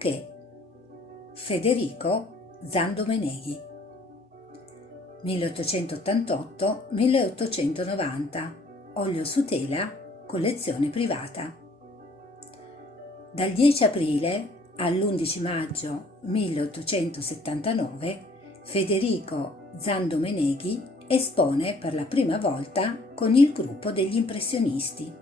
Bouquet, Federico Zandomeneghi, 1888-1890, olio su tela, collezione privata. Dal 10 aprile all'11 maggio 1879 Federico Zandomeneghi espone per la prima volta con il gruppo degli impressionisti.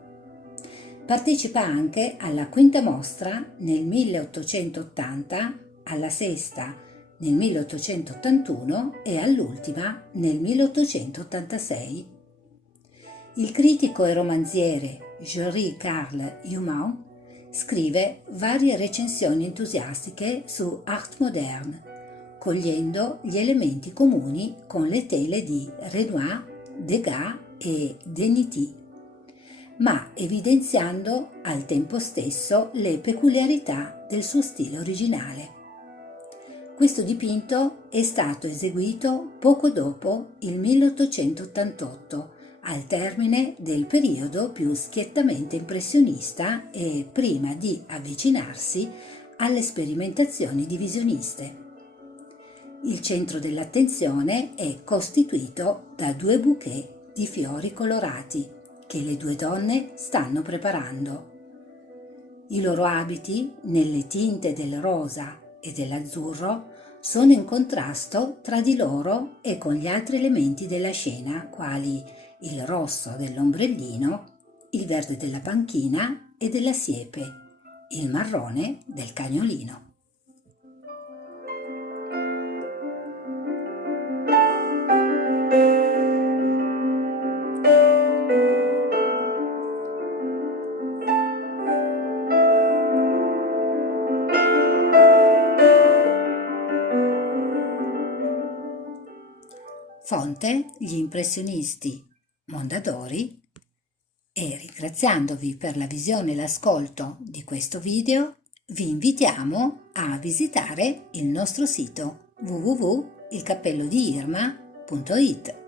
Partecipa anche alla quinta mostra nel 1880, alla sesta nel 1881 e all'ultima nel 1886. Il critico e romanziere Jory-Carl Humann scrive varie recensioni entusiastiche su Art Moderne, cogliendo gli elementi comuni con le tele di Renoir, Degas e Denis, ma evidenziando al tempo stesso le peculiarità del suo stile originale. Questo dipinto è stato eseguito poco dopo il 1888, al termine del periodo più schiettamente impressionista e prima di avvicinarsi alle sperimentazioni divisioniste. Il centro dell'attenzione è costituito da 2 bouquet di fiori colorati che le 2 donne stanno preparando. I loro abiti, nelle tinte del rosa e dell'azzurro, sono in contrasto tra di loro e con gli altri elementi della scena, quali il rosso dell'ombrellino, il verde della panchina e della siepe, il marrone del cagnolino. Fonte: gli impressionisti Mondadori. E ringraziandovi per la visione e l'ascolto di questo video, vi invitiamo a visitare il nostro sito www.ilcappellodiirma.it.